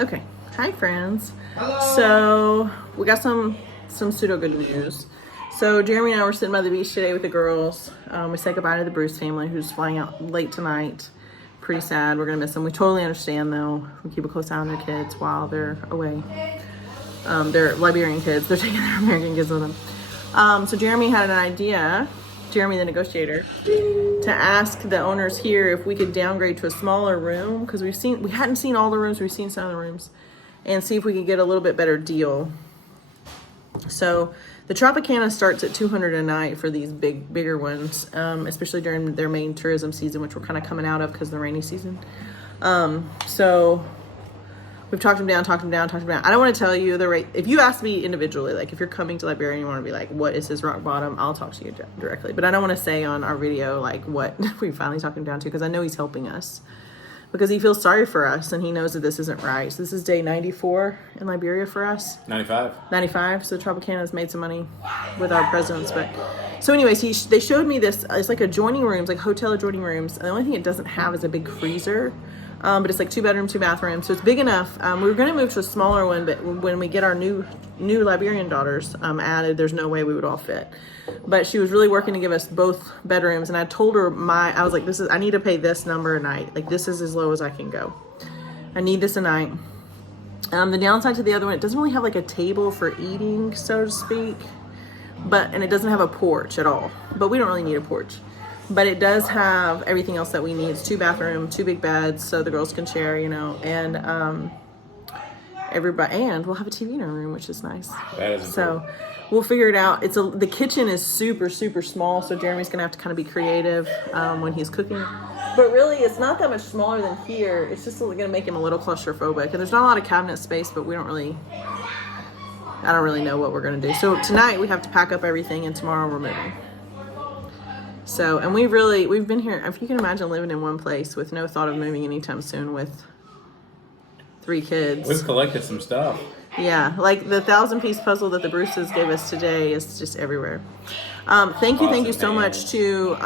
Okay. Hi, friends. Hello. So we got some pseudo good news. So Jeremy and I were sitting by the beach today with the girls. We said goodbye to the Bruce family, who's flying out late tonight. Pretty sad. We're gonna miss them. We totally understand, though. We keep a close eye on their kids while they're away. They're Liberian kids. They're taking their American kids with them. So Jeremy had an idea. Jeremy, the negotiator, to ask the owners here if we could downgrade to a smaller room, because we hadn't seen all the rooms, we've seen some of the rooms, and see if we could get a little bit better deal. So the Tropicana starts at $200 a night for these bigger ones, especially during their main tourism season, which we're kind of coming out of because of the rainy season. So we've talked them down. I don't want to tell you the rate. If you ask me individually, like if you're coming to Liberia and you want to be like, what is his rock bottom? I'll talk to you directly. But I don't want to say on our video, like what we finally talked him down to, because I know he's helping us because he feels sorry for us and he knows that this isn't right. So this is day 94 in Liberia for us. 95. So Tropicana has made some money with our presidents. But so anyways, they showed me this. It's like adjoining rooms, like hotel adjoining rooms. And the only thing it doesn't have is a big freezer. But it's like 2 bedrooms, 2 bathrooms, so it's big enough. We were going to move to a smaller one, but when we get our new Liberian daughters added, there's no way we would all fit. But she was really working to give us both bedrooms, and I told her I was like, I need to pay this number a night. Like, this is as low as I can go. I need this a night. The downside to the other one, it doesn't really have like a table for eating, so to speak, and it doesn't have a porch at all. But we don't really need a porch. But it does have everything else that we need. It's 2 bathrooms, 2 big beds, so the girls can share, and everybody, and we'll have a TV in our room, which is nice. That is so we'll figure it out. The kitchen is super, super small, so Jeremy's gonna have to kind of be creative when he's cooking. But really, it's not that much smaller than here. It's just gonna make him a little claustrophobic. And there's not a lot of cabinet space, but I don't really know what we're gonna do. So tonight we have to pack up everything, and tomorrow we're moving. So, and we've been here, if you can imagine living in one place with no thought of moving anytime soon with 3 kids. We've collected some stuff. Yeah, like the 1,000-piece puzzle that the Bruces gave us today is just everywhere. Thank you so much to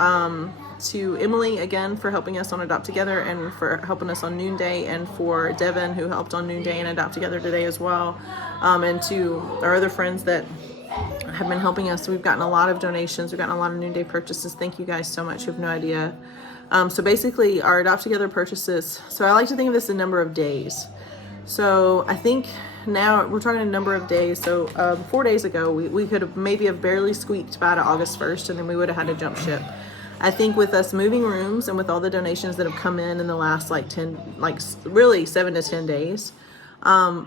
Emily again for helping us on Adopt Together and for helping us on Noonday, and for Devin who helped on Noonday and Adopt Together today as well, and to our other friends that have been helping us. We've gotten a lot of donations. We've gotten a lot of Noonday purchases. Thank you guys so much. You have no idea. So basically our Adopt Together purchases. So I like to think of this in number of days. So I think now we're talking a number of days. So 4 days ago, we could have maybe barely squeaked by to August 1st, and then we would have had to jump ship. I think with us moving rooms and with all the donations that have come in the last really 7 to 10 days,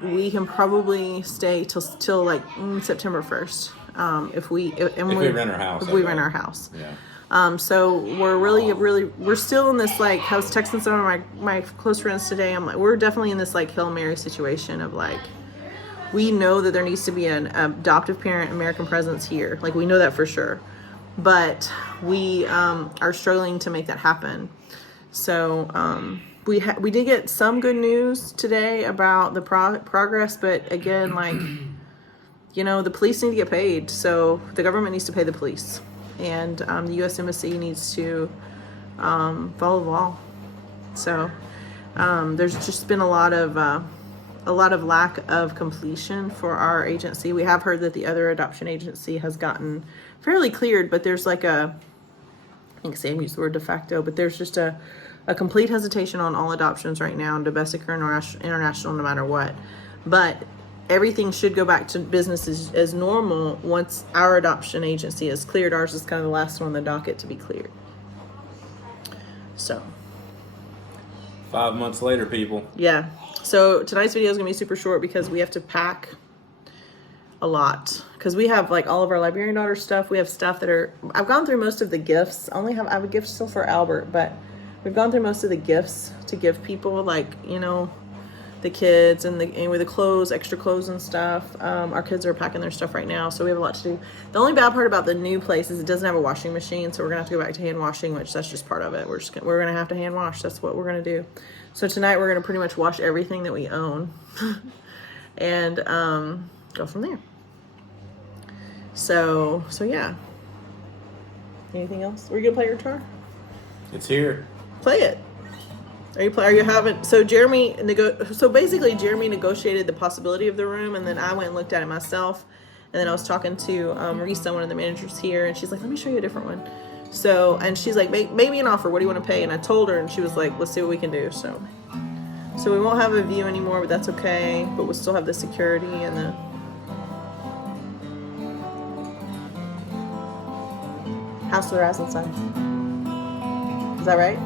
we can probably stay till September 1st. If we rent our house. If we rent our house. Yeah. So we're still in this, like, I was texting some of my close friends today. I'm like, we're definitely in this like Hail Mary situation of like, we know that there needs to be an adoptive parent American presence here. Like, we know that for sure, but we are struggling to make that happen. So we did get some good news today about the progress, but again, like, the police need to get paid, so the government needs to pay the police, and the U.S. Embassy needs to follow the law. So there's just been a lot of lack of completion for our agency. We have heard that the other adoption agency has gotten fairly cleared, but there's like I think Sam used the word de facto, but there's just a complete hesitation on all adoptions right now, domestic or international, no matter what. But everything should go back to business as normal once our adoption agency is cleared. Ours is kind of the last one on the docket to be cleared. So 5 months later, people. Yeah. So tonight's video is going to be super short because we have to pack a lot. Because we have like all of our Liberian daughter stuff. We have stuff I've gone through most of the gifts. I have a gift still for Albert, but we've gone through most of the gifts to give people, like, the kids and with the clothes, extra clothes and stuff. Our kids are packing their stuff right now, so we have a lot to do. The only bad part about the new place is it doesn't have a washing machine, so we're gonna have to go back to hand washing, which that's just part of it. We're gonna have to hand wash. That's what we're gonna do. So tonight we're gonna pretty much wash everything that we own and go from there. So yeah. Anything else? Were you gonna play your guitar? It's here. Play it. Are you having? So So basically, Jeremy negotiated the possibility of the room, and then I went and looked at it myself. And then I was talking to Risa, one of the managers here, and she's like, "Let me show you a different one." So, and she's like, "Maybe an offer. What do you want to pay?" And I told her, and she was like, "Let's see what we can do." So we won't have a view anymore, but that's okay. But we'll still have the security and the. House of the Rising Sun. Is that right?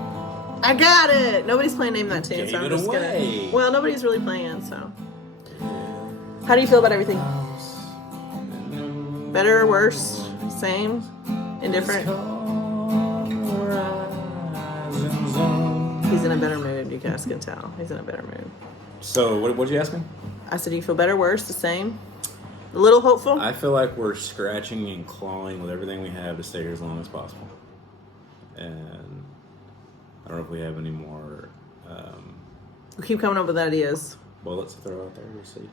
I got it. Nobody's playing Name That Tune, so I'm just gonna. Well, nobody's really playing, so. How do you feel about everything? Better or worse? Same? Indifferent? He's in a better mood. You guys can tell. He's in a better mood. So, what'd you ask me? I said, do you feel better, worse, the same? A little hopeful? I feel like we're scratching and clawing with everything we have to stay here as long as possible. And I don't know if we have any more We keep coming up with ideas. bullets to throw out there. We'll see.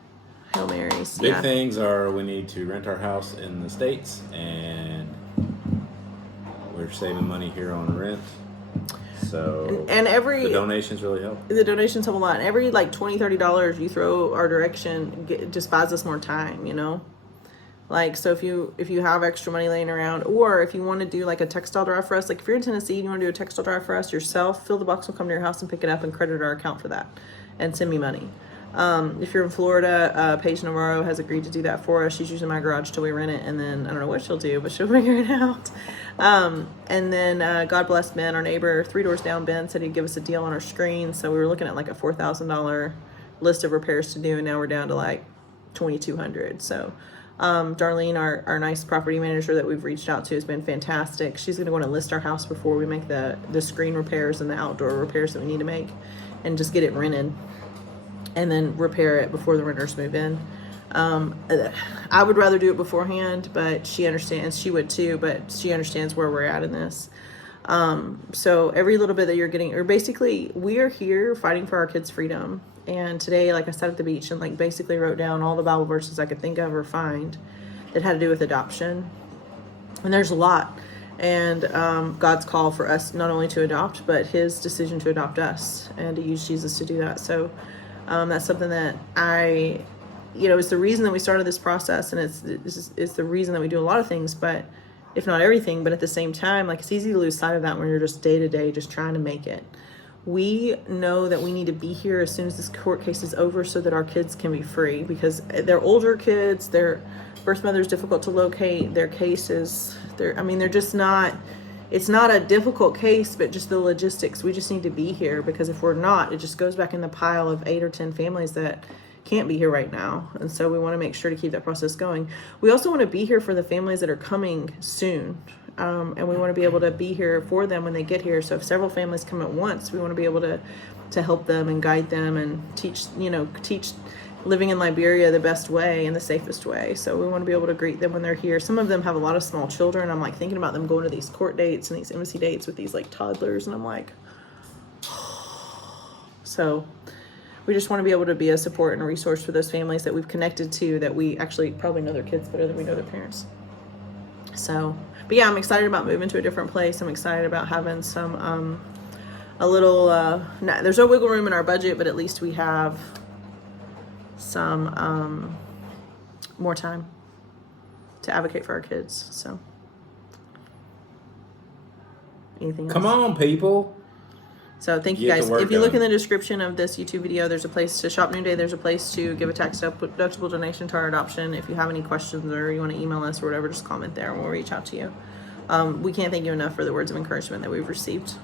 Hail Marys. Big things are we need to rent our house in the States, and we're saving money here on rent. So and the donations really help. The donations help a lot. Every like $20, $30 you throw our direction just buys us more time, you know? Like, so if you have extra money laying around, or if you want to do like a textile drive for us, like if you're in Tennessee and you want to do a textile drive for us yourself, fill the box, will come to your house and pick it up and credit our account for that and send me money. If you're in Florida, Paige Navarro has agreed to do that for us. She's using my garage till we rent it, and then I don't know what she'll do, but she'll figure it out. And then God bless Ben, our neighbor, 3 doors down. Ben said he'd give us a deal on our screen, so we were looking at like a $4,000 list of repairs to do, and now we're down to like $2,200. So Darlene, our nice property manager that we've reached out to, has been fantastic. She's going to want to list our house before we make the screen repairs and the outdoor repairs that we need to make, and just get it rented and then repair it before the renters move in. I would rather do it beforehand, but she understands. She would too, but she understands where we're at in this. So every little bit that you're getting, or basically we are here fighting for our kids' freedom. And today, like I sat at the beach and like basically wrote down all the Bible verses I could think of or find that had to do with adoption. And there's a lot. And God's call for us not only to adopt, but his decision to adopt us and to use Jesus to do that. So that's something that it's the reason that we started this process, and it's the reason that we do a lot of things, but if not everything. But at the same time, like, it's easy to lose sight of that when you're just day to day just trying to make it. We know that we need to be here as soon as this court case is over so that our kids can be free, because they're older kids, their birth mother is difficult to locate, their cases, they're just not, it's not a difficult case, but just the logistics. We just need to be here, because if we're not, it just goes back in the pile of 8 or 10 families that can't be here right now. And so we want to make sure to keep that process going. We also want to be here for the families that are coming soon. And we want to be able to be here for them when they get here. So if several families come at once, we want to be able to help them and guide them and teach living in Liberia the best way and the safest way. So we want to be able to greet them when they're here. Some of them have a lot of small children. I'm like thinking about them going to these court dates and these embassy dates with these like toddlers, and I'm like, so we just want to be able to be a support and a resource for those families that we've connected to, that we actually probably know their kids better than we know their parents. So, but yeah, I'm excited about moving to a different place. I'm excited about having some, there's no wiggle room in our budget, but at least we have some more time to advocate for our kids. So, anything else? Come on, people. So thank you guys. If you look in the description of this YouTube video, there's a place to shop Noonday. There's a place to give a tax-deductible donation to our adoption. If you have any questions or you want to email us or whatever, just comment there and we'll reach out to you. We can't thank you enough for the words of encouragement that we've received.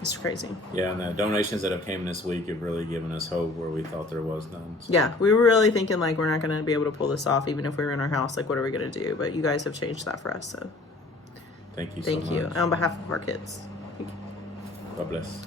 It's crazy. Yeah, and the donations that have came this week have really given us hope where we thought there was none. So. Yeah, we were really thinking like we're not going to be able to pull this off even if we were in our house. Like, what are we going to do? But you guys have changed that for us. So thank you so much. On behalf of our kids. God bless.